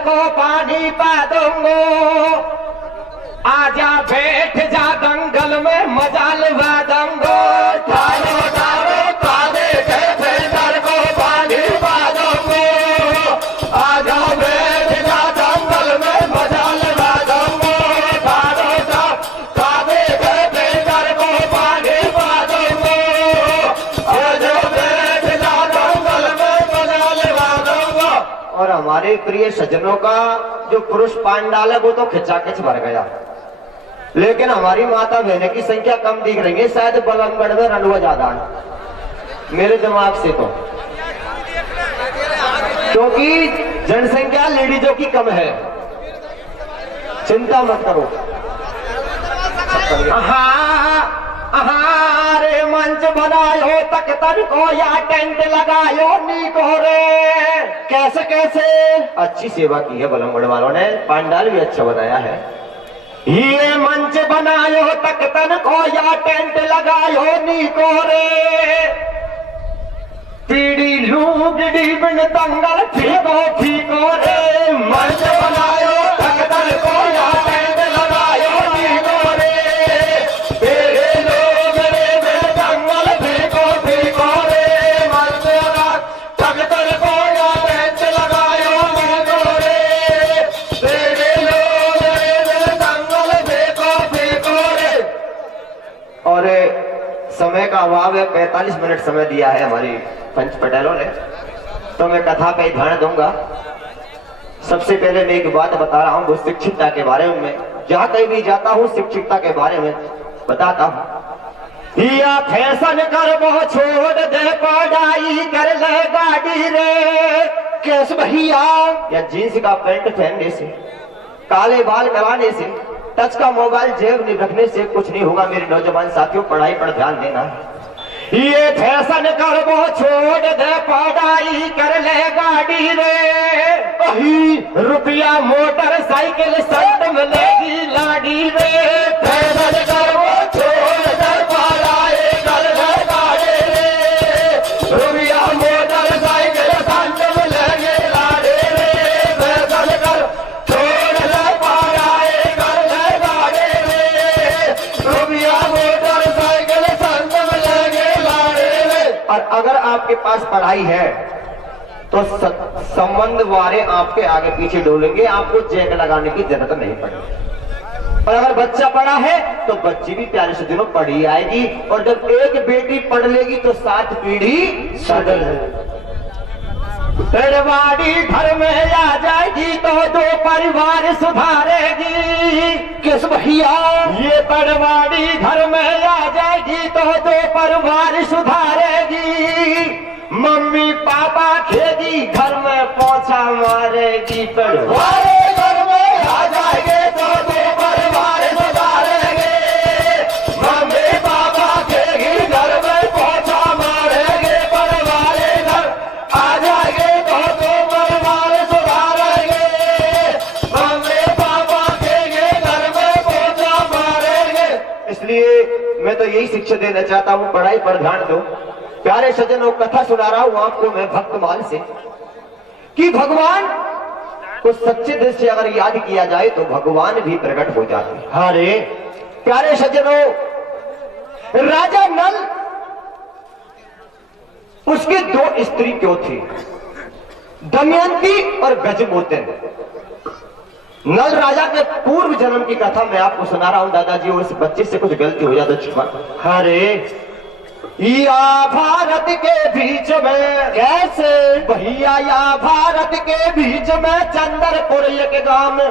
को पानी पा दूंगो, आजा बैठ जा दंगल में मजा लगा दूंगो। ठालो ठालो काले के फेंदर को पानी पा दूंगो, आजा बैठ जा दंगल में मजा लगा दूंगो। ठालो ठालो काले के फेंदर को पानी पा दूंगो, आजा बैठ जा दंगल में मजा लगा दूंगो। और हमारे प्रिय सज्जनों का जो पुरुष पांडाल है वो तो खिंचाखिच भर गया, लेकिन हमारी माता बहने की संख्या कम दिख रही है। शायद बलमगढ़ में रंडुआ ज्यादा है मेरे दिमाग से, तो क्योंकि जनसंख्या लेडीजों की कम है। चिंता मत करो। रे मंच बनायो तख्तन को या टेंट लगायो नीको रे। कैसे कैसे अच्छी सेवा की है बलमगढ़ वालों ने, पांडाल भी अच्छा बनाया है। ये मंच बनायो तख्तन को या टेंट लगायो नीको रे। पीड़ी लूगड़ी बिन दंगल फीको फीको रे। मंच बनायो तख्तन को या टेंट लगायो नीको रे। पीड़ी लूगड़ी बिन दंगल फीको फीको रे। मंच तख्तन को या टेंट लगायो नीको रे। पीड़ी लूगड़ी बिन दंगल फीको फीको रे। और समय का अभाव है, 45 मिनट समय दिया है हमारी पंच पटेलों ने, तो मैं कथा पे ध्यान दूंगा। सबसे पहले मैं एक बात बता रहा हूँ वो शिक्षितता के बारे में। जहां कहीं भी जाता हूँ शिक्षितता के बारे में बताता हूँ। या फैशन कर वो छोड़ दे पढ़ाई कर ले गाड़ी रे। कैसे भैया? या जींस का पैंट पहनने से, काले बाल कराने से, टच का मोबाइल जेब में रखने से कुछ नहीं होगा। मेरे नौजवान साथियों, पढ़ाई पर ध्यान देना। ये फैशन कर वो छोड़ दे पढ़ाई कर ले गाड़ी रे। रुपया मोटरसाइकिल संत मिलेगी लाड़ी रे। फैशन कर वो छोड़ दे पढ़ाई कर ले गाड़ी रे। रुपया मोटरसाइकिल संत मिलेगी लाड़ी रे। फैशन कर छोड़ दे पढ़ाई कर ले गाड़ी रे। रुपया मोटरसाइकिल संत मिलेगी। और अगर आपके पास पढ़ाई है तो संबंध वाले आपके आगे पीछे डोलेंगे, आपको जैक लगाने की जरूरत नहीं पड़ेगी। और अगर बच्चा पढ़ा है तो बच्ची भी प्यारे से दिनों पढ़ी आएगी। और जब एक बेटी पढ़ लेगी तो 7 पीढ़ी सजल है। पढ़वाड़ी घर में आ जाएगी तो 2 परिवार सुधारेगी। किस भैया? ये पढ़वाड़ी घर में आ जाएगी तो 2 परिवार सुधारेगी। मम्मी पापा खेगी घर में पोछा मारेगी। पढ़वाड़ी घर में आ जाएंगे तो 2 परिवार सुधारेंगे। मम्मी पापा खेगी घर में पोछा मारेंगे। पढ़वाड़ी घर आ जाएंगे तो 2 परिवार सुधारेंगे। मम्मी पापा खेगी घर में पोछा मारेंगे। इसलिए मैं तो यही शिक्षा देना चाहता हूँ, पढ़ाई पर ध्यान दो। प्यारे सज्जनों, कथा सुना रहा हूं आपको मैं भक्तमाल से कि भगवान को सच्चे दिल से अगर याद किया जाए तो भगवान भी प्रकट हो जाते हैं। अरे प्यारे सज्जनों, राजा नल, उसके 2 स्त्री क्यों थी? दमयंती और गजमोतिन। नल राजा के पूर्व जन्म की कथा मैं आपको सुना रहा हूं दादाजी, और इस बच्चे से कुछ गलती हो जाए तो अरे या भारत के बीच में कैसे भैया? या भारत के बीच में चंद्रपुर एक गांव में,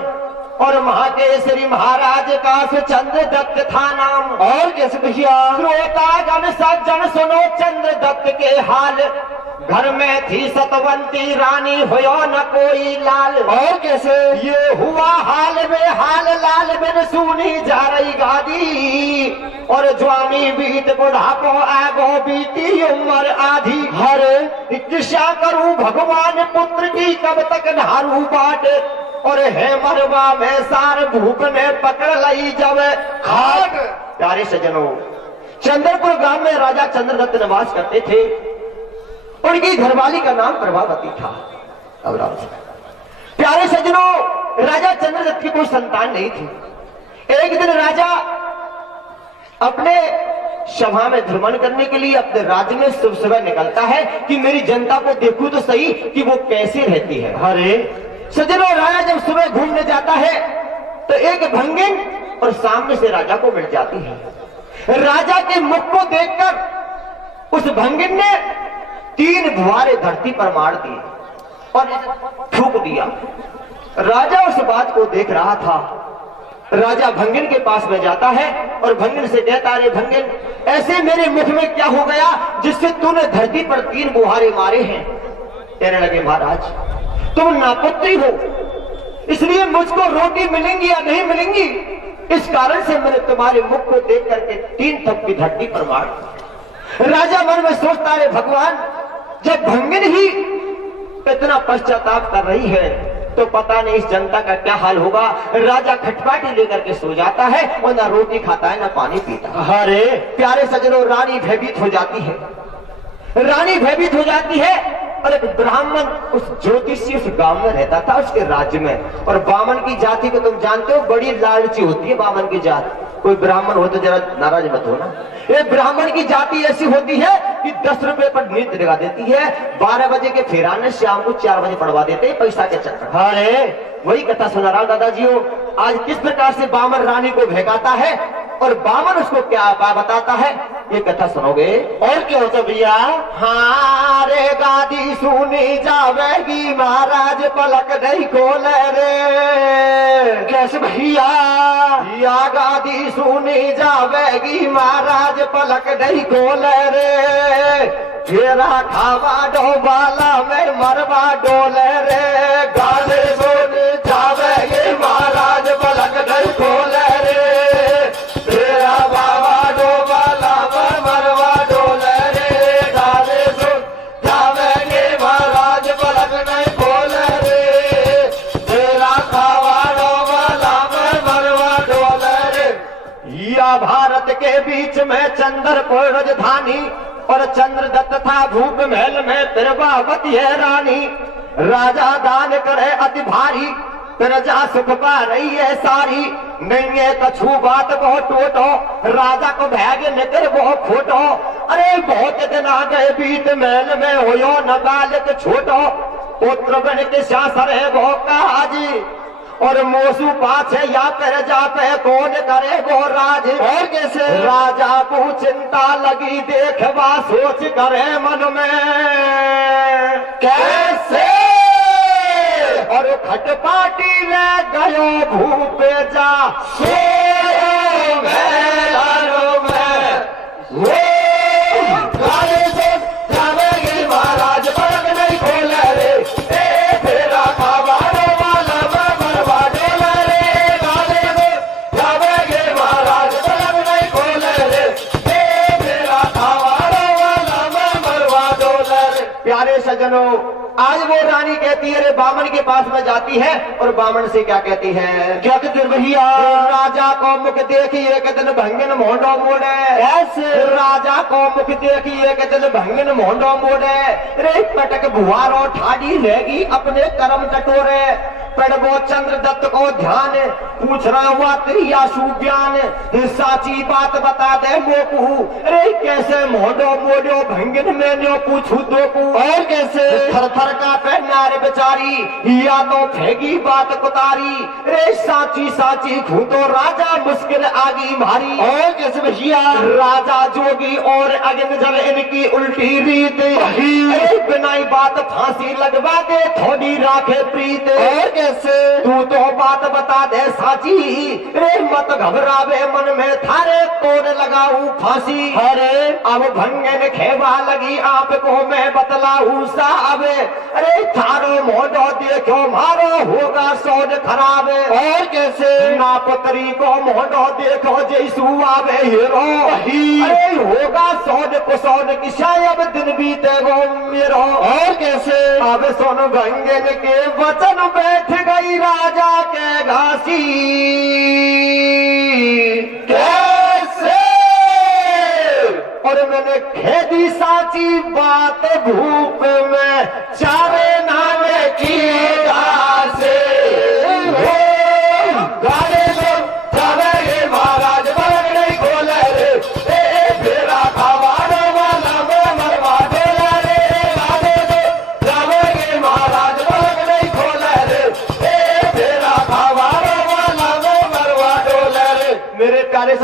और महाकेसरी महाराज का चंद्रदत्त था नाम। और कैसे भैया? श्रोतागण सज्जन सुनो चंद्रदत्त के हाल। घर में थी सतवंती रानी, हुआ न कोई लाल। और कैसे? ये हुआ हाल में हाल, लाल बिन सुनी जा रही गादी। और जवानी बीत बुढ़ापो आगो बीती उम्र आधी। हर इच्छा करूं भगवान पुत्र की, कब तक नहारू बाट। और है मरवा में सार भूख ने पकड़ लई जब खाट। प्यारे सज्जनों, चंद्रपुर गांव में राजा चंद्रदत्त निवास करते थे। उनकी घरवाली का नाम प्रभावती था। अब प्यारे सज्जनों, राजा चंद्रदत्त की कोई संतान नहीं थी। एक दिन राजा अपने सभा में भ्रमण करने के लिए अपने राज्य में सुबह सुबह निकलता है कि मेरी जनता को देखूं तो सही कि वो कैसे रहती है। अरे सज्जनों, राजा जब सुबह घूमने जाता है तो एक भंगिन और सामने से राजा को मिल जाती है। राजा के मुख को देखकर उस भंगिन ने 3 बुहारे धरती पर मार दिए और थूक दिया। राजा उस बात को देख रहा था। राजा भंगिन के पास में जाता है और भंगिन से कहता, अरे भंगिन, ऐसे मेरे मुख में क्या हो गया जिससे तूने धरती पर 3 बुहारे मारे हैं? कहने लगे, महाराज तुम नापुत्री हो, इसलिए मुझको रोटी मिलेंगी या नहीं मिलेंगी, इस कारण से मैंने तुम्हारे मुख को देख करके 3 थप्पी धरती पर मार दी। राजा मन में सोचता है, भगवान, जब भंगिन ही इतना पश्चाताप कर रही है तो पता नहीं इस जनता का क्या हाल होगा। राजा खटपाटी लेकर के सो जाता है और ना रोटी खाता है ना पानी पीता। अरे प्यारे सज्जनों, रानी भयभीत हो जाती है। रानी भयभीत हो जाती है और एक ब्राह्मण उस ज्योतिषी उस गांव में रहता था, उसके राज्य में। और बामन की जाति को तुम जानते हो, बड़ी लालची होती है बामन की जाति। कोई ब्राह्मण हो तो जरा नाराज मत हो ना। ये ब्राह्मण की जाति ऐसी होती है कि 10 रुपए पर नृत्य लगा देती है, 12 बजे के फेराने शाम को 4 बजे पढ़वा देते हैं, पैसा के चक्कर। अरे वही कथा सुना रहा दादाजियों, आज किस प्रकार से बामन रानी को भगाता है और बामन उसको क्या बताता है, ये कथा सुनोगे। और क्या होता भैया? हाँ रे गादी सुनी जावेगी, महाराज पलक नहीं खोले रे। कैसे भैया? या गादी सुनी जावेगी, महाराज पलक नहीं खोले रे। फेरा खावा डोबाला में मरवा डोले रे। गादी सुनी जावेगी, महाराज पलक नहीं खोले रे। फेरा बाबा डोबाला में मरवा डोले रे। गादी सुन जावेगी, महाराज पलक नहीं खोले रे। फेरा खावा डोबाला में मरवा डोले रे। या भारत के बीच में चंद्रपुर राजधानी और चंद्रदत्त था भूप महल में प्रभावती है रानी। राजा दान करे अति भारी, प्रजा सुख पा रही है सारी। नहीं है कछु बात बहुत टोटो, राजा को भाग निकर बहुत खोटो। अरे बहुत दिन आ गए बीत महल में हो न बालक छोटो। पुत्र बन के शासर है वो काजी, और मोसू पाछे या पर जा पे कौन करे गो राज। और कैसे? राजा को चिंता लगी देखवा सोच करे मन में, कैसे? और खटपाटी ले गयो भूप जा सो महलों में। वो जावेगी, महाराज पलक नहीं खोले रे। ए फेरा खावा डोबाला में मरवा डोले रे। गाले जावेगी, महाराज पलक नहीं खोले रे। ए फेरा खावा डोबाला में मरवा डोले रे। प्यारे सज्जनों, आज वो रानी कहती है, रे बामन के पास में जाती है और बामन से क्या कहती है? क्या कहती है भैया? राजा को मुख देखी एक दिन भंगिन मोहडो मोड़े। ऐसे राजा को मुख देखी एक दिन भंगिन मोहडो मोड़े। रे पटक बुहारो ठाडी लेगी अपने कर्म टटोरे। पड़बो चंद्रदत्त को ध्यान, पूछ रहा हुआ तेरी आशु ज्ञान। साची बात बता दे मोकू, रे कैसे मोहडो मोड़ो भंगिन में न्यो पूछू दो को। और कैसे? थर थर का पहना रे बेचारी, या तो फेंकी बात कुतारी। रे साची साची खूतो राजा मुश्किल आगी भारी। और कैसे भैया? राजा जोगी और अग्नि जल इनकी उल्टी रीत। अरे बिनाई बात फांसी लगवा दे थोड़ी राखे प्रीत। और कैसे? तू तो बात बता दे साची, रे मत घबरावे मन में थारे तोड़ लगाऊ फांसी। अरे अब भंगन खेवा लगी आपको मैं बतलाऊ साहब। अरे थारो मोडो देखो मारो होगा सौद खराब। और कैसे? नापतरी को मोडो देखो जैसू आवे हीरो। अरे होगा सौद कुसौद की शायद दिन बीते गो मेरो। और कैसे? अब सुन भंगन के वचन बैठ गई राजा के घासी। कैसे? और मैंने खेदी साची बात भूप में चारे नामे की घासे।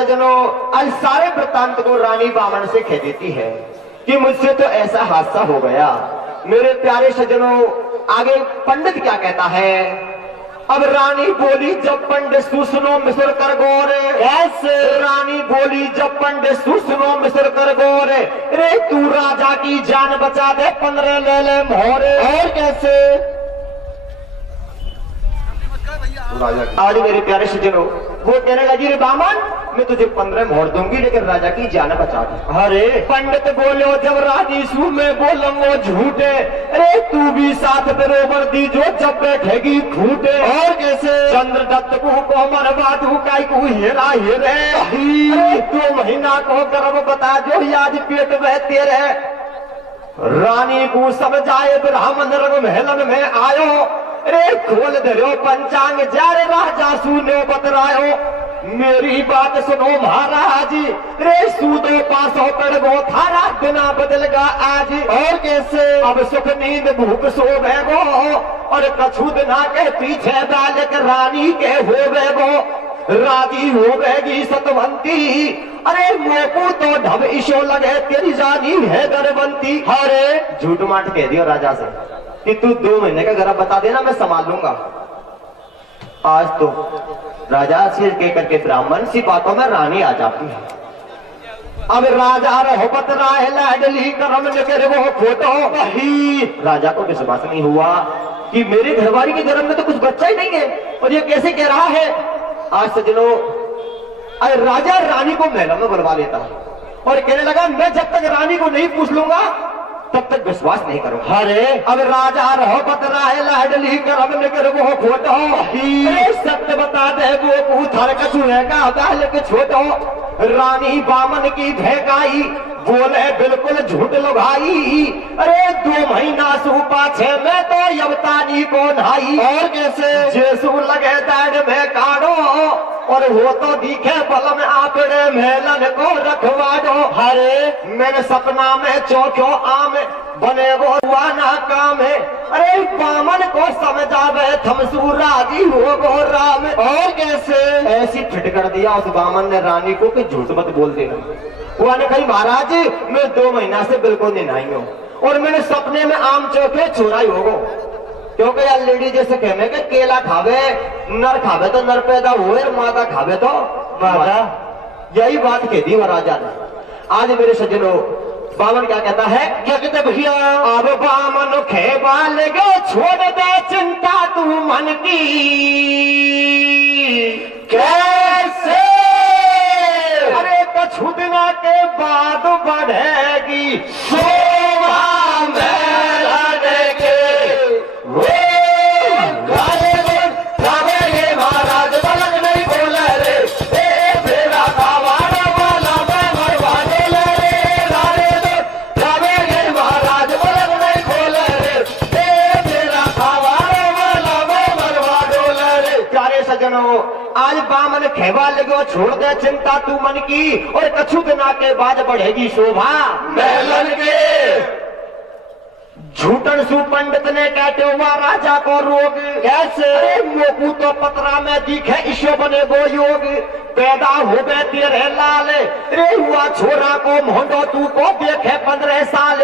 सज्जनों, आज सारे वृत्तांत को रानी बामन से कह देती है कि मुझसे तो ऐसा हादसा हो गया। मेरे प्यारे सज्जनों, आगे पंडित क्या कहता है। अब रानी बोली जब पंडित सुनो मिस्र कर गौर, ऐसे रानी बोली जब पंडित सुनो मिस्र कर गौर, रे तू राजा की जान बचा दे 15 ले ले मोहरे। और कैसे आज मेरे प्यारे सज्जनों, वो कहने लगी रे बामन मैं तुझे 15 मोहर दूंगी लेकिन राजा की जान बचा दे। अरे पंडित बोलो जब रानी सू में बोलो वो झूठे, अरे तू भी साथ बरोबर दी जो जब बैठेगी खूटे। और कैसे चंद्रदत्त को मरवा दू काई को हेरा हेरे, अरे 2 महीना को गर्भ बता जो आज पेट बहते रहे। रानी को समझाए ब्राह्मण रंग महलन में आयो, रे खोल धरो पंचांग जारे राजा सुनो बतरायो। मेरी बात सुनो महाराज, रे सूदो पासो कर गो थारा बिना बदलगा आज। और कैसे अब सुख नींद भूख सो गो, और कछु दिना के पीछे बालक रानी के हो गो। राजी हो गएगी सतवंती, अरे मोकू तो ढब ईशो लगे तेरी जानी है गर्भवंती। अरे झूठ माठ कह दियो राजा से कि तू 2 महीने का गर्भ बता देना मैं संभाल लूंगा। आज तो राजा से कह करके ब्राह्मण सी बातों में रानी आ जाती है। अब राजा रहो बतरा है लाडली करम लेकर वो फोटो वही। राजा को विश्वास नहीं हुआ कि मेरे घरवाली के गर्भ में तो कुछ बच्चा ही नहीं है और ये कैसे कह रहा है। आज सज्जनों, अरे राजा रानी को महलों में बुलवा लेता और कहने लगा मैं जब तक रानी को नहीं पूछ लूंगा तब तक विश्वास नहीं करो। अरे अब राजा रहो बतरा है लाडली करम लेकर वो फोटो, सत्य बता दे वो थर कछुएगा बाल के छोटो। रानी बामन की भैगाई बोले बिल्कुल झूठ लुभाई, अरे 2 महीना सूपा 6 में तो यवतानी को नहाई। और कैसे जेसु लगे दाढ़ में काढ़ो, और वो तो दिखे बल में आपड़े मेलन को रखवा दो। अरे मैंने सपना में चौथो आम बने वो हुआ ना काम है, अरे बामन को समझावे थमसू राजी हो गो राम। और कैसे ऐसी फिट कर दिया उस बामन ने रानी को कि झूठ मत बोल देना। वो ने कही महाराज मैं 2 महीना से बिल्कुल नहीं नहाई हूँ और मैंने सपने में आम चौके चुराई होगो, क्योंकि यार लेडी जैसे कहने के केला खावे नर खावे तो नर पैदा हुए और मादा खावे तो मादा। यही बात कह दी वो राजा ने। आज मेरे सज्जनों, बामन क्या कहता है, क्या कहते भैया, अब बामन खेबा लगे छोड़ दे चिंता तू मन की। कैसे अरे कछु दिना के बाद बढ़ेगी शोभा मेलन के। वो गावे महाराज बलक नहीं बोले रे, बेरा खावाड़ा वाला मैं मरवा दे रे। गावे महाराज बलक नहीं खोले रे, बेरा खावाड़ा वाला मैं मरवा दो रे। प्यारे सज्जनों, आज बामन खेवा लगो छोड़ दे चिंता तू मन की, और कछु दिना के बाद बढ़ेगी शोभा मेलन के। झूठन सु पंडित ने कहते हुआ राजा को रोग। कैसे अरे मोकू तो पतरा में दिखे ईशो बने गो योग। पैदा हो गए तेरे लाल, रे हुआ छोरा को मोहडो तू को देखे 15 साल।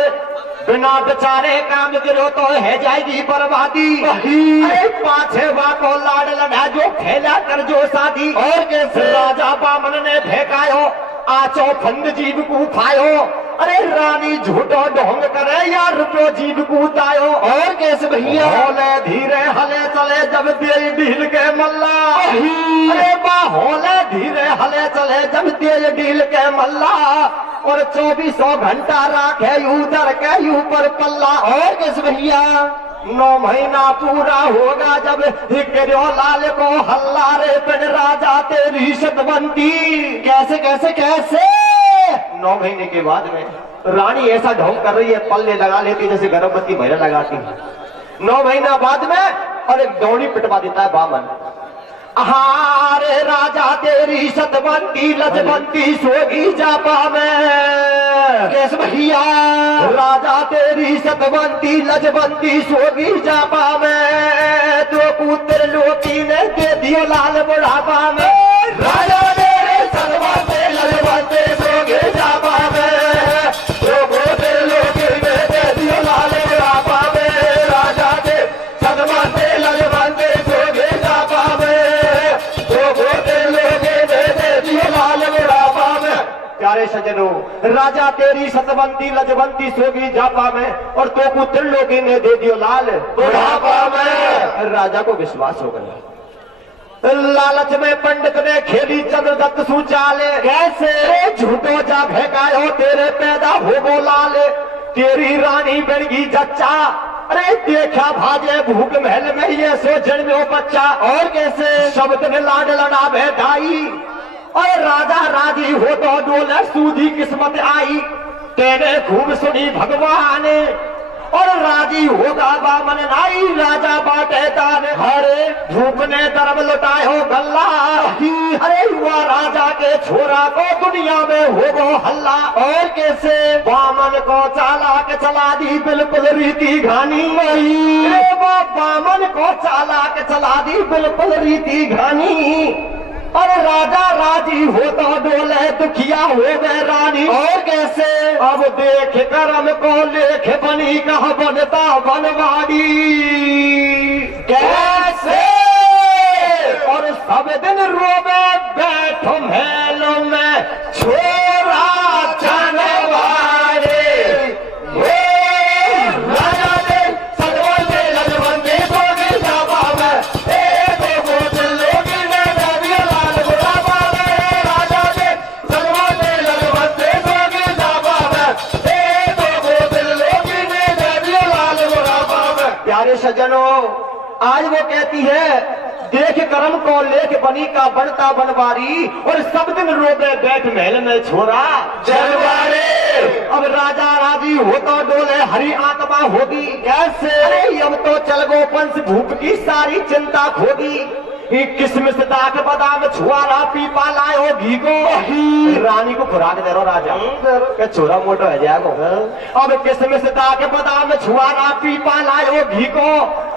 बिना बेचारे काम गिरो तो है जाएगी बर्बादी। अरे पाछे को लाड लड़ा जो खेला कर जो शादी। और कैसे राजा बामन ने फेंकायो आचो फंद जीव को खायो, अरे रानी झूठो ढोंग करे या रुपयो जीव को दायो। और कैसे भैया होले धीरे हले चले जब तेरी ढील के मल्ला, अरे बा होले धीरे हले चले जब तेरी ढील के मल्ला। और 2400 घंटा राखे उधर के ऊपर पल्ला। और कैसे भैया 9 महीना पूरा होगा जब लाल को हल्ला रे पिंड राजा तेरी सतवंती। कैसे कैसे कैसे 9 महीने के बाद में रानी ऐसा ढोंग कर रही है, पल्ले लगा लेती जैसे गर्भवती महिला लगाती है। 9 महीना बाद में और एक दौड़ी पिटवा देता है बामन। हारे राजा तेरी सतवंती लजवंती सोगी जापा में। कैसे भैया राजा तेरी सतवंती लजवंती सोगी जापा में। तो पुत्र लोकी ने दे दियो लाल बुढ़ापा में। राजा तेरे सतवंती राजा तेरी सतवंती लजवंती सोगी जापा में और तो को त्रिलोकी ने दे दियो लाल बुढ़ापा में। राजा को विश्वास हो गया। लालच में पंडित ने खेली चंद्रदत्त सुचाले, कैसे झूठो जा फेंकायो तेरे पैदा हो गो लाल। तेरी रानी बन गई जच्चा, अरे देखा भाजे भूख महल में ये सो जन्मो बच्चा। और कैसे शब्द ने लाड लड़ा बैठाई और राजा राजी हो तो डोले सूधी किस्मत आई। तेने खूब सुनी भगवान और राजी होगा बामन नाई। राजा बाटे ताने हरे धूप ने तरफ लुटाए हो गल्ला। अरे हुआ राजा के छोरा को दुनिया में हो गो हल्ला। और कैसे बामन को चालाक चला दी बिल्कुल रीति घानी मई। बामन को चालाक चला दी बिल्कुल रीति घानी। और राजा राजी हो तो डोले दुखिया हो गए रानी। और कैसे अब देख करम को लेख बनी कहा बनता बनवाड़ी। कैसे और सब दिन रोवे बैठो महलों में छोरा जाने वाले। राजा ने सजवंते लजवंते सोगी जापा में सजनों। आज वो कहती है देख करम को लेख बनी का बनता बनवारी और सब दिन रोबे बैठ महल में छोरा जनवारे। अब राजा राजी हो तो डोले हरी आत्मा होगी। कैसे अरे अब तो चल गो पंच भूप की सारी चिंता खोगी। किसमिस दाख बादाम छुआरा पीपा लायो घी को। रानी को खुराक दे रो राजा के छोरा मोटो है जागो। अब किसमिस दाख बादाम छुआरा पीपा लायो घी को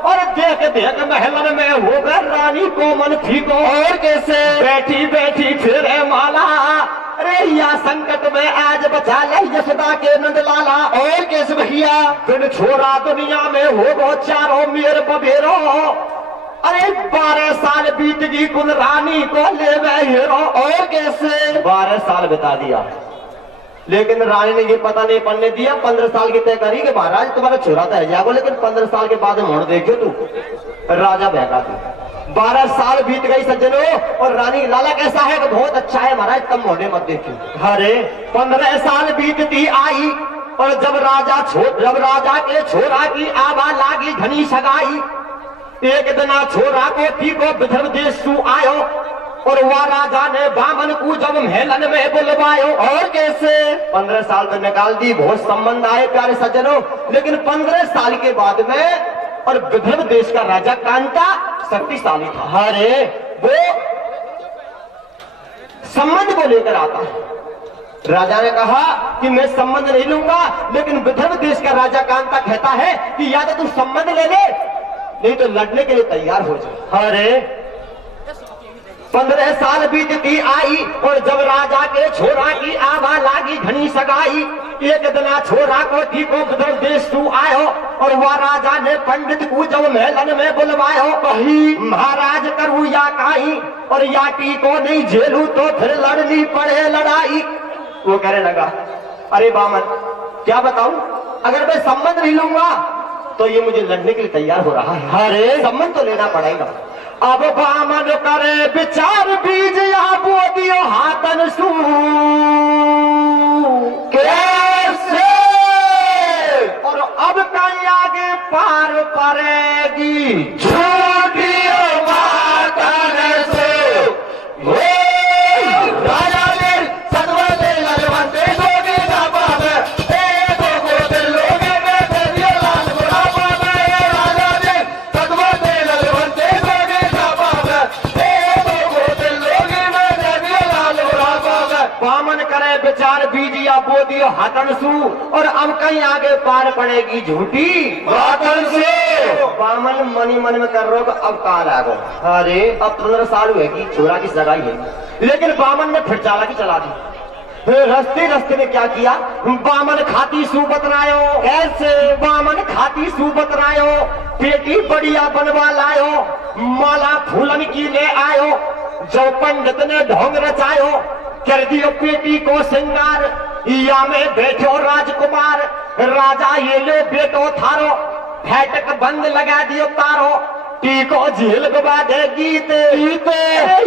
और देख देख महलन में हो गए रानी को मन फीको। और कैसे बैठी बैठी फिरे माला। अरे या संकट में आज बचा ले यशोदा के नंदलाला। और कैसे भैया बिन छोरा दुनिया में हो गो चारों मेर बबेरो। अरे 12 साल बीत गई कुल रानी को ले गए हीरो। और कैसे 12 साल बिता दिया लेकिन रानी ने ये पता नहीं पड़ने दिया। 15 साल की तय करी कि महाराज तुम्हारा छोरा तो है जागो लेकिन 15 साल के बाद मोड़ देखियो तू। राजा बहका तू 12 साल बीत गई सज्जनों और रानी लाला कैसा है कि बहुत अच्छा है महाराज कम मोड़े मत देखियो। अरे 15 साल बीतती आई और जब राजा के छोरा की आवा लागी घनी सगाई। एक दिना छोरा को को विदर्भ देश तू आयो और वह राजा ने बामन को जब महलन में बुलवायो। और कैसे 15 साल तो निकाल दी बहुत संबंध आए प्यारे सज्जनों लेकिन 15 साल के बाद में और विदर्भ देश का राजा कांता शक्तिशाली था। अरे वो संबंध को लेकर आता है। राजा ने कहा कि मैं संबंध नहीं लूंगा लेकिन विदर्भ देश का राजा कांता कहता है कि या तो तू संबंध ले ले नहीं तो लड़ने के लिए तैयार हो जाए। अरे 15 साल बीतती आई और जब राजा के छोरा की आवा लागी घनी सगाई। एक दिना छोरा को को विदर्भ देश तू आयो और वह राजा ने पंडित को जब महलन में बुलवायो। कही महाराज करूं या काई और याटी को नहीं झेलू तो फिर लड़नी पड़े लड़ाई। वो कहने लगा अरे बामन क्या बताऊं अगर मैं संबंध नहीं लूंगा तो ये मुझे लड़ने के लिए तैयार हो रहा है। अरे संबंध तो लेना पड़ेगा। अब बामन करे विचार बीज या बो दियो हाथन सू। कैसे और अब कहीं आगे पार पड़ेगी झूठियो मातन से। राजा ने सदवते लजवंते सोगी जापा में बामन करे विचार बीजिया बो दियो हाथन सू और अब कहीं आगे पार पड़ेगी झूठी बातन से। बामन मनी मन में कर रहा अब कहाँ आ गो। अरे अब 15 साल हुए कि छोरा की सगाई है लेकिन बामन ने फिर चालाकी चला दी। रस्ते में क्या किया बामन खाती सू बतरायो। ऐसे बामन खाती सू बतरायो पेटी बढ़िया बनवा लायो माला फूलन की ले आयो। जब पंडित ने ढोंग रचायो कर दियो पेटी को श्रृंगार या में बैठो राजकुमार, राजा ये लो बेटो थारो, फैटक बंद लगा दियो तारो, टीको झील गवा दे गीत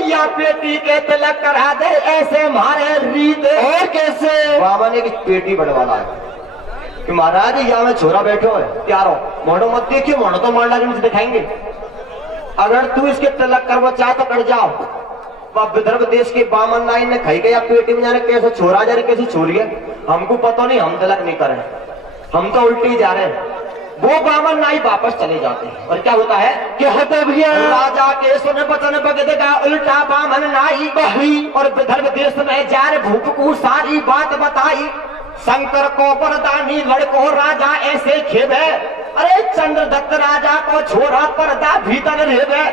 या पेटी के तिलक करा दे ऐसे मारे रीत। और कैसे? बाबा ने की पेटी बनवाना है कि महाराज यहाँ में छोरा बैठो है प्यारो, मोड़ो मत देखियो, मोड़ो तो मार लागे मुझे दिखाएंगे। अगर तू इसके तिलक करवा चाह तो कर जाओ। विदर्भ देश के बामन नाई ने खाई गया पेटी में, जाने कैसे छोरा जा रही कैसे छोरी है, हमको पता नहीं, हम तिलक नहीं कर रहे, हम तो उल्टी जा रहे हैं। वो बामन नाई वापस चले जाते हैं और क्या होता है, क्या होता है भैया, राजा के सुन बचन बगदेगा उल्टा बामन नाई बही, और विदर्भ देश में जार भूप को सारी बात बताई। शंकर को वरदानी लड़को राजा ऐसे खेबे, अरे चंद्रदत्त राजा को छोरा पर्दा भीतर रेबे,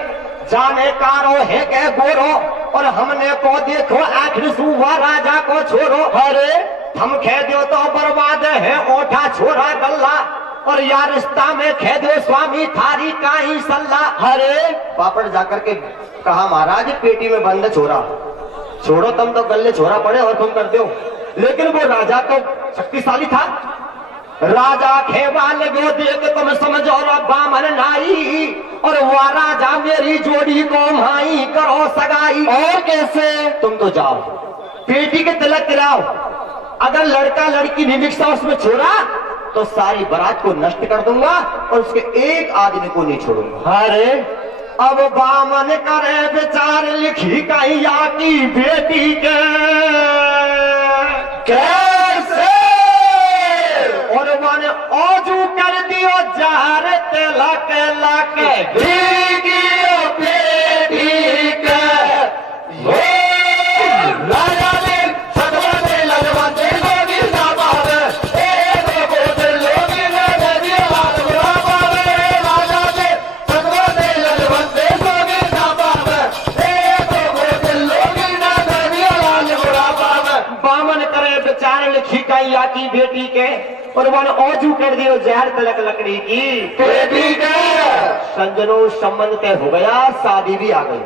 जाने कारो है के गोरो और हमने को देखो आखिर सुवा राजा को छोरो। अरे हम खे दो तो बर्बाद है ओठा छोरा गल्ला, और यार रिश्ता में खे दो स्वामी थारी का ही सल्ला। अरे वापस जाकर के कहा महाराज पेटी में बंद छोरा, छोड़ो तुम तो गले छोरा पड़े और तुम कर दो। लेकिन वो राजा तो शक्तिशाली था, राजा खेवा लगो देख तुम समझो बामन नाई, और वो राजा मेरी जोड़ी को माई करो सगाई। और कैसे? तुम तो जाओ पेटी के तिलक गिराओ, अगर लड़का लड़की निमिक्षा उसमें छोड़ा तो सारी बारात को नष्ट कर दूंगा और उसके एक आदमी को नहीं छोड़ूंगा। अरे अब बामन करे विचार लिखी कैया की बेटी के कैसे, और मैंने ओजू कर दियो जार तिलक लक भीगियो बेटी के। राजा ने सदवते लगवाते लोगी साबाद, एक बोझ लोगी नदी बात बुराबाद। राजा ने सदवते लगवाते लोगी साबाद, एक बोझ लोगी नदी बात बुराबाद। बामन करे बेचारे लिखी कैया की बेटी के, और वन ओजू कर दियो जहर तिलक लकड़ी की बेटी के। संजनो संबंध तय हो गया, शादी भी आ गई।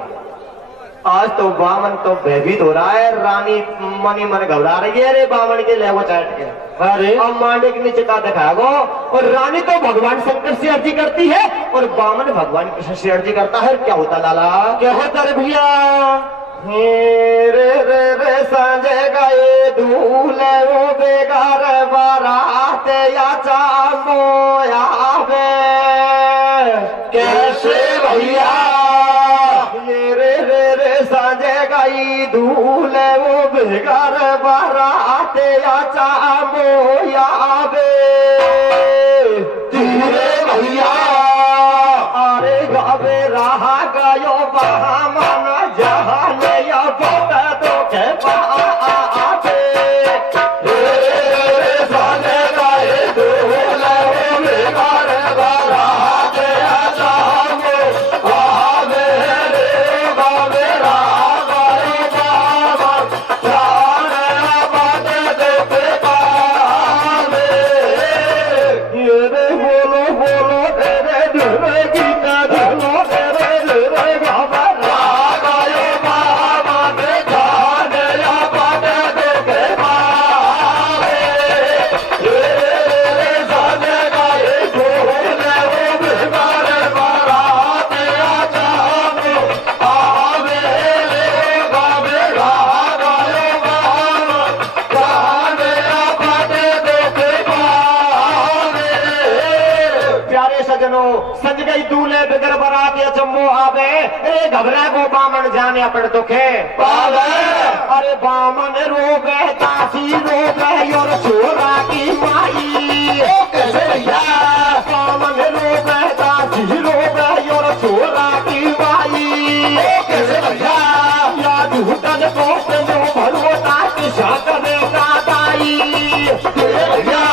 आज तो बामन तो भयभीत हो रहा है, रानी मनी मन घबरा रही है, अरे बामन के लेवो चाट के। अरे अब मांडे के नीचे का दिखाएगो, और रानी तो भगवान शंकर से अर्जी करती है और बामन भगवान कृष्ण से अर्जी करता है। क्या होता लाला, क्या होता रे भैया, रे रे रे संजय गए दूल्हे वो बेगार बारात या चामोया बे। कैसे भैया, ये रे रे रे संजय गई दूल्हे वो बेगार बारात या चामोया बे। धीरे भैया अरे गावे रहा गयो बामन जहान या बोता तो के पाआते। रे साने गाए दूल्हे वो बेगार बारात या चामो आवे रे गावे रहा गयो बामन जहान या बोता तो के पाआवे। ये रे बोलो बोलो रे रे गीता बोलो रे रे बाबा रागायो बाबा दे जान या बाबा दे के बावे। रे जाने गाए बोले वो बिगाड़ बारात या जानो आवे रे गावे रागायो बाबा जान या बाबा दे के बावे। प्यारे सजनों सज गई दूल्हे बिगर बरात या जम्मो आवे, अरे घबरा गो बामन जाने अपने दुखे पावे। अरे बामन रो गए दासी रो गए और छोरा की माई। कैसे भैया, बामन रो गए दासी रो गए और छोरा की माई। कैसे भैया, याद हुटन को प्रेमो भरोता किसा करेगा दाई। भैया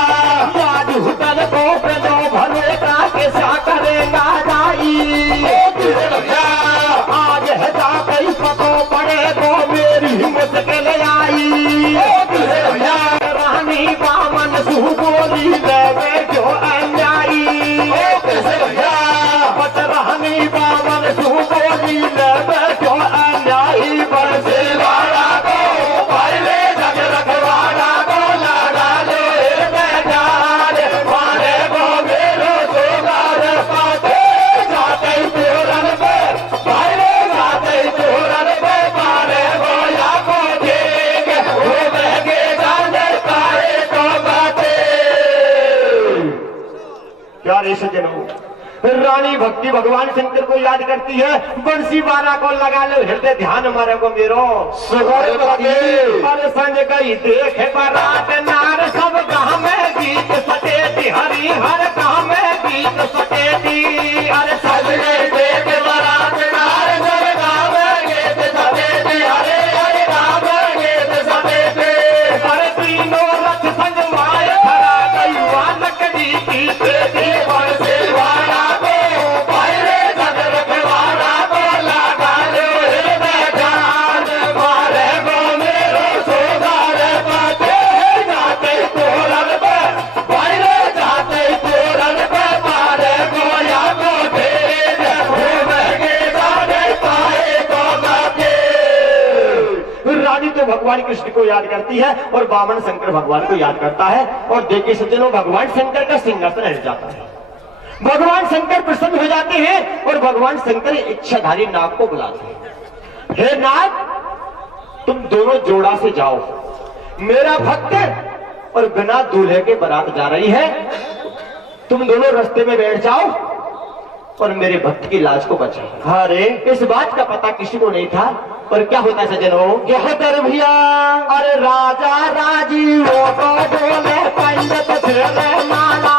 याद हुटन को प्रेमो भरोता किसा करेगा दाई। आज है जा कई पतो पड़े को मेरी मुश्किल आई। रानी बामन सू बोली ले जो अन्याय प्यारे सज्जनों, रानी भक्ति भगवान शंकर को याद करती है। बंसी बारा को लगा लो हृदय ध्यान मारे को मेरो अरे संज गई देख बारात नार सब गाँव में गीत सटेती हरी हर गाँव में गीत सटेती। अरे संज गई देख बारात नार सब गाँव में गीत सटेती हरे हरे गाँव में गीत सटेती। अरे तीनों रथ संग माय खड़ा गई वानक जी की बेटी बंसी बारा भगवान कृष्ण को याद करती है और वामन शंकर भगवान को याद करता है। और देखिए सज्जनों, भगवान शंकर का सिंहासन हट जाता है। भगवान शंकर प्रसन्न हो जाते हैं और भगवान शंकर इच्छाधारी नाग को बुलाते हैं। हे नाग, तुम दोनों जोड़ा से जाओ, मेरा भक्त और बिना दूल्हे के बारात जा रही है, तुम दोनों रास्ते में बैठ जाओ और मेरे भक्त की लाज को बचाओ। अरे इस बात का पता किसी को नहीं था। पर क्या होता है सज्जनों, क्या होता है भैया? अरे राजा राजीवों को बोले पंडित फेरे माला।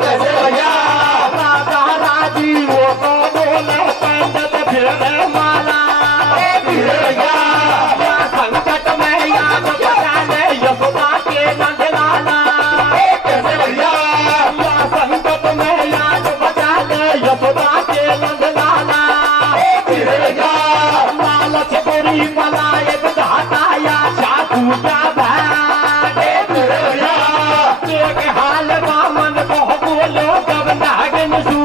कैसे भैया? राजा राजीवों को बोले पंडित फेरे माला। भैया संकट में याद बचाने यशोदा के नंदलाला। कैसे भैया? संकट में याद बचाने यशोदा के नंदलाला। लक्ष्मणी पलायक घाटाया चाकू का एक हाल वामन को बोलो जब नागिन सू।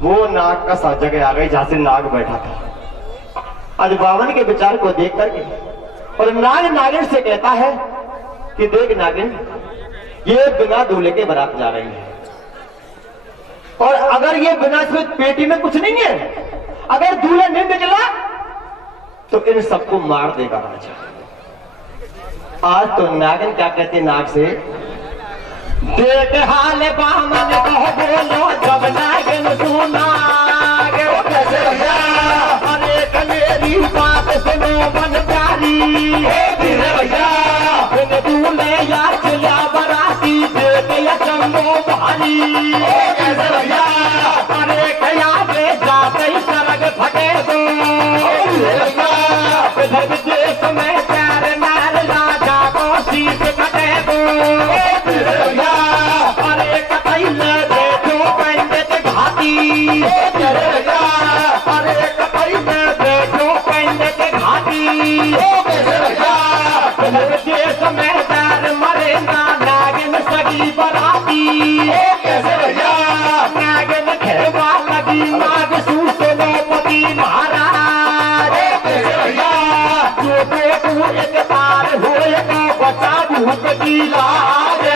वो नाग का सा जगह आ गई जहां से नाग बैठा था। आज वामन के विचार को देख करके और नाग नागिन से कहता है कि देख नागिन, ये बिना दूल्हे के बारात जा रही है और अगर ये बिना पेटी में कुछ नहीं है, अगर दूल्हा नहीं निकला तो इन सबको मार देगा राजा। आज तो नागिन क्या कहते नाग से, देख हाल बामन को बोलो जब नागिन सुना। कैसे भैया? अरे मेरी बात सुनो मन प्यारी। भैया दूल्हे या चला बराती देख या चंदो भारी। कैसे भैया? अरे कया में जाते ही सरग फटे दो। देश में प्यार नार राजा को शीश कटे दो। अरे कतैले देखो पंडित घाटी। अरे कतैले देखो पंडित घाटी। देश में प्यार मरे ना नागिन सगी बराती। कैसे भैया? नागिन खेवा लगी नाग सूसनो पति महाराज। कैसे भैया? जो देखू एक तार हो एक बचा भूत की लाज।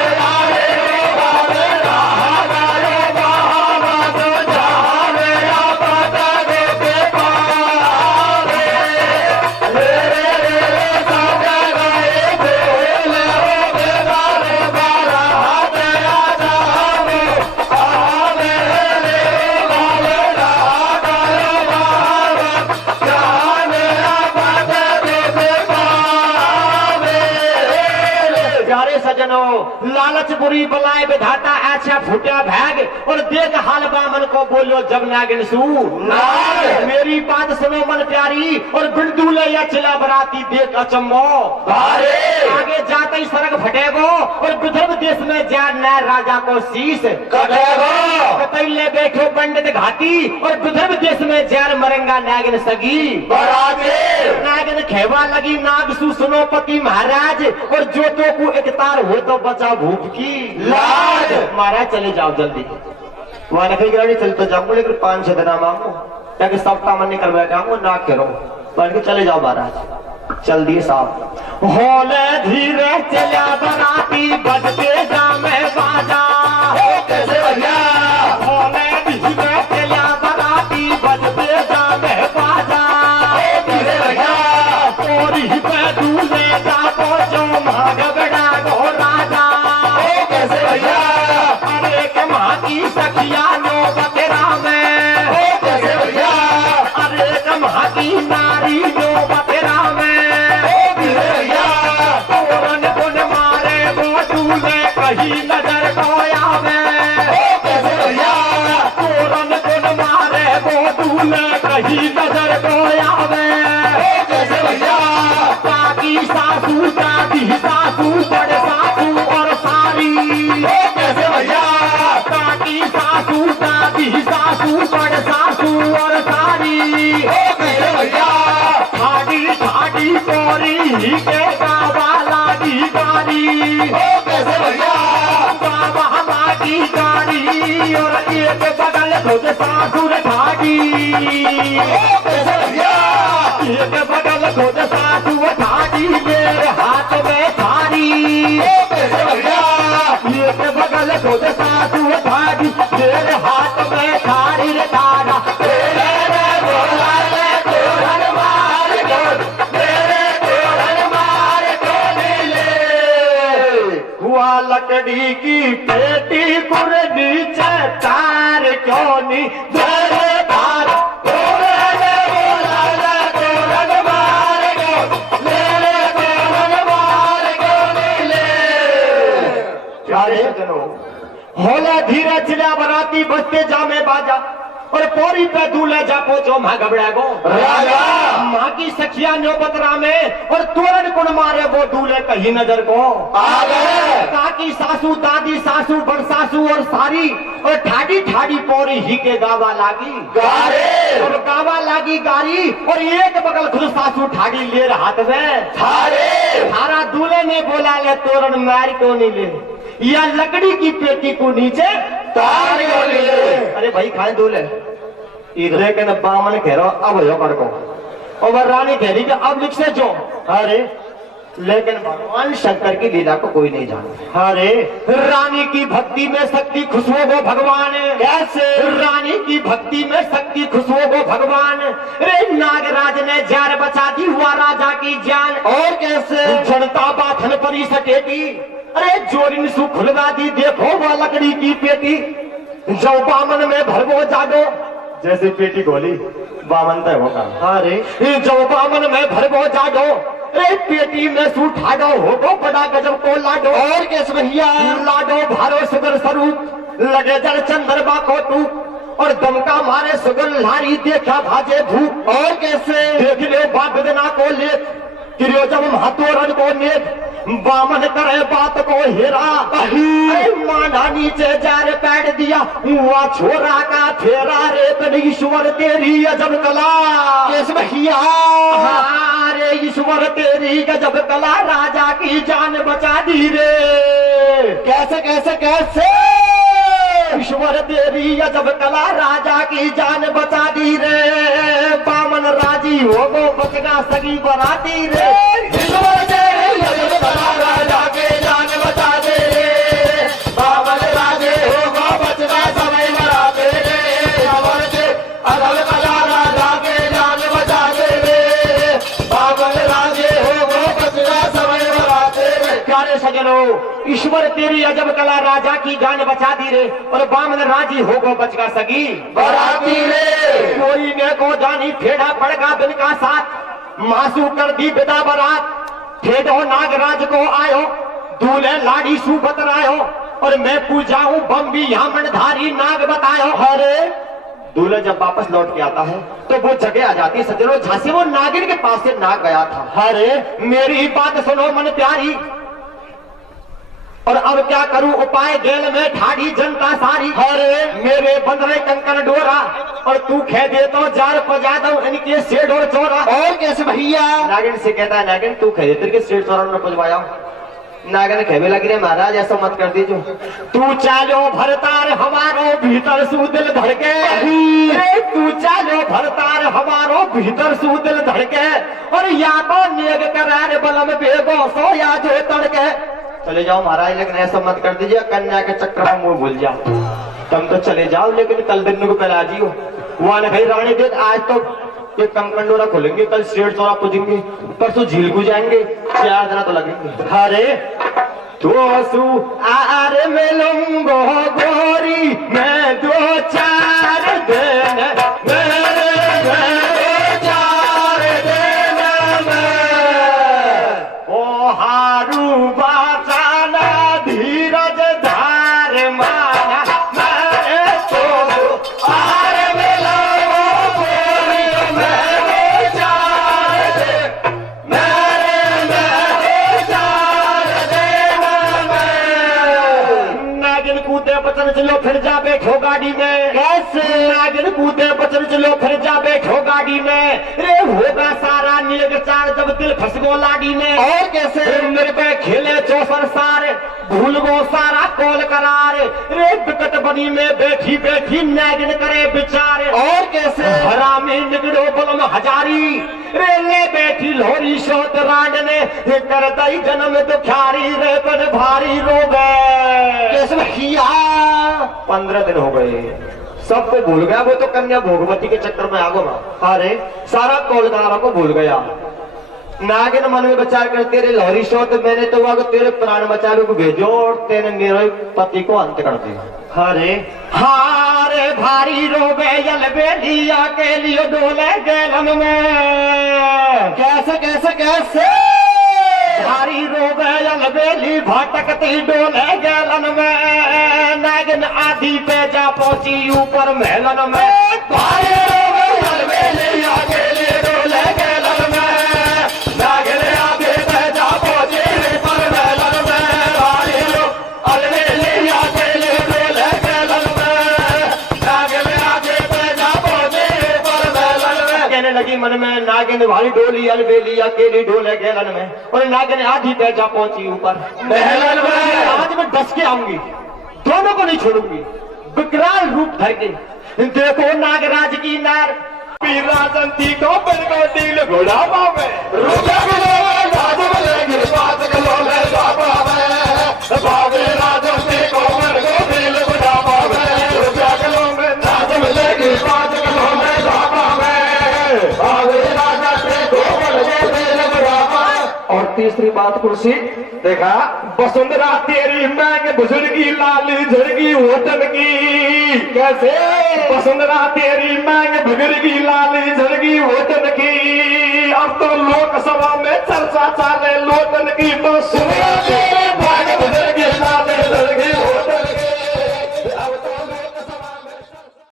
लालच बुरी बलाए विधाता अच्छा फूटा भाग और देख हाल बामन को बोलो जब नागिन सू। मेरी बात सुनो मन प्यारी और बिन दूल्हे या चिला बराती देख अचम्बो। आगे जाते ही सड़क फटेगो और विदर्भ देश में जान नया राजा को शीश कतैले बैठो पंडित घाटी और विदर्भ देश में जार मरेंगा नागिन सगी। नागिन खेवा लगी नाग सू सुनो पति महाराज और जो तो को एक तार हो तो बचा भूख की लाज। महाराज चले जाओ जल्दी, वहां नकली गाड़ी चल तो जाऊंगा लेकिन 5-6 दिन मांगो ताकि सब काम नहीं करवा जाऊंगा ना करो। मान के चले जाओ महाराज, चल दिए साहब। होले धीरे चला बराती बजते जामे बाजा। कैसे भैया? होले धीरे चला बराती बजते जामे बाजा। कैसे भैया? और ही पे दूल्हे का पहुंचो मांग बड़ा गो राजा। ही नजर को आवे कैसे भैया काकी सासू दादी सासू बड़े सासू और सारी कैसे भैया काकी सासू दादी सासू बड़े सासू और सारी कैसे भैया ठाडी ठाडी कोरी के गावा लागी गाड़ी कैसे भैया बाबा लागी गाड़ी और एक बगल खुद सासुर ठाडी कैसे भैया एक बगल खुद सासू ठाडी मेरे हाथ में थारी कैसे भैया एक बगल खुद सासू ठाडी मेरे हाथ में थारी रे थारा लकड़ी की पेटी कुर नीचे तार क्यों नहीं तार होला धीरे चिड़ा बराती बजते जामे बाजा और पोरी पे दूल्हे जा पहुंचो माँ घबरा गो राजा माँ की सखिया नौबतरा में और तोरण कुण मारे वो दूल्हे कहीं नजर को आ गए काकी सासू दादी सासू बड़ सासू और सारी और ठाडी ठाडी पोरी ही के गावा लागी गारे और गावा लागी गारी और एक बगल खुद सासू ठाडी ले हाथ में थारे थारा दूल्हे ने बोला ले तोरण मार क्यों नहीं ले या लकड़ी की पेटी को नीचे तार क्यों नहीं ले अरे भाई खाए दूल्हे लेकिन बामन कह रहा अब हो कर को और रानी कह रही कि अब लिख से जो अरे लेकिन भगवान शंकर की लीला को कोई नहीं जानता अरे रानी की भक्ति में शक्ति खुशबू को भगवान कैसे रानी की भक्ति में शक्ति खुशबू को भगवान अरे नागराज ने जार बचा दी हुआ राजा की जान और कैसे जनता बाथन परी सकेगी अरे जोरिन सु खुलवा दी देखो वह लकड़ी की पेटी जो बामन में भरवो जागो जैसे पेटी गोली बामन तय होगा अरे जो बामन में भरवो जागो अरे पेटी में सूट ठाडो होगो बड़ा गजब को लाडो और कैसे भैया लाडो भारो सुगर स्वरूप लगे जल चंद्रमा को तू और दमका मारे सुगर लारी देखा भाजे भूख और कैसे देख ले बागदना को ले जब हाथोरन को नेक बामन करे बात को हेरा माना नीचे जार पैड दिया हुआ छोरा का फेरा रे तन ईश्वर तेरी अजब कला कैसे भैया रे ईश्वर तेरी गजब कला राजा की जान बचा दी रे कैसे कैसे कैसे ईश्वर तेरी अजब कला राजा की जान बचा दी रे बामन राजी हो गो बचना सगी बराती रे ईश्वर तेरी अजब कला राजा की जान बचा दे रे बामन राजी हो गो बचना सगी बराती रे ईश्वर तेरी अजब कला राजा की जान बचा दे रे बामन राजी हो गो बचना सगी बराती रे प्यारे सजनों ईश्वर तेरी अजब कला राजा की जान बचा दी रे और बामन राजी हो गो बचका सगी बराती रे कोई ने को जानी फेड़ा पड़गा दिन का साथ मासू कर दी बिदा बरात फेडो नागराज को आयो दूल्हे लाड़ी सू बतरायो और मैं पूजाऊं बम्बी यामन धारी नाग बतायो अरे दूल्हा जब वापस लौट के आता है तो वो जगह आ जाती है सजनों झांसी वो नागिन के पास से नाग गया था अरे मेरी बात सुनो मन प्यारी और अब क्या करूं उपाय जेल में ठाड़ी जनता सारी अरे मेरे बंदरे कंकन डोरा और तू कह दे तो जार पजा दो इनके सेठ और चोरा और कैसे भैया नागिन से कहता है नागिन तू कह दे तेरे सेठ चोरा ने पुजवाया नागिन कहने लगी रे महाराज ऐसा मत कर दीजिए तू चालो भरतार हमारो भीतर सू दिल धड़के तू चालो भरतार हमारो भीतर सू दिल धड़के और या तो नेग करार बलम बेगो सो या जो तड़के चले जाओ महाराज लेकिन ऐसा मत कर दीजिए कन्या के चक्कर में मुंह भूल जाओ तुम तो चले जाओ लेकिन कल दिन को पहले आ जियो वहां ने भाई रानी देख आज तो ये कंकन डोरा खोलेंगे कल सेठ चौरा पूजेंगे परसों झील को जाएंगे 4 दिन तो लगेंगे अरे तो आर में लूंगो गोरी मैं 2-4 दिन बैठो गाड़ी में, कैसे नागिन कूदे बचन चलो फिर जा बैठो गाड़ी में, रे होगा सारा नील चार जब दिल फंस गो लाडी में, और कैसे मेरे पे खेले चौसर सारे भूल गो सारा कॉल करार, रे विकट बनी में बैठी बैठी नागिन करे विचार, और कैसे हरामी निगड़ो बलम हजारी, रे ले बैठी लोरी शोत रांड ने कर दई जन्म दुखारी, रे पर भारी रो गए कैसे भैया 15 दिन हो गए सबको भूल गया, वो तो कन्या भोगवती के चक्कर में आगो ना, अरे सारा कॉल करारा को भूल गया। नागिन मन में विचार कर तेरे लहरी शोत मैंने तो वो तेरे प्राण बचाने को भेजो और तेरे मेरे पति को अंत कर दिया। अरे हारे भारी रो गए बेलिया के लिए डोले गैलन में, कैसे कैसे कैसे भारी रो गए बेली भटकती डोले गैलन में, नागिन आधी पे जा पहुंची ऊपर महलन में, भारी रो गए बेलिया के लिए डोले गैलन में, नागिन आधी पे जा पहुंची ऊपर महलन में, भारी रो बेलिया के लिए डोले गैलन में, नागिन आधी पे जा पहुंची ऊपर महलन में। कहने लगी मन में नागिन भारी डोली अलबेली अकेली डोले गैलन में, और नागिन आधी पे जा पहुंची ऊपर महलन में। आज मैं डस के आऊंगी, दोनों को नहीं छोड़ूंगी, विकराल रूप धर के देखो नागराज की नार राजंती को दिल घोड़ा पावे भावे राजंती को दिल घोड़ा पावे, और तीसरी बात कुर्सी देखा वसुंधरा तेरी मैंग बुजुर्गी लाल झड़गी होटल की, कैसे वसुंधरा तेरी मैंग बुजुर्गी लाल झड़गी होटल की, अब तो लोकसभा में चर्चा चाले लोटन की तो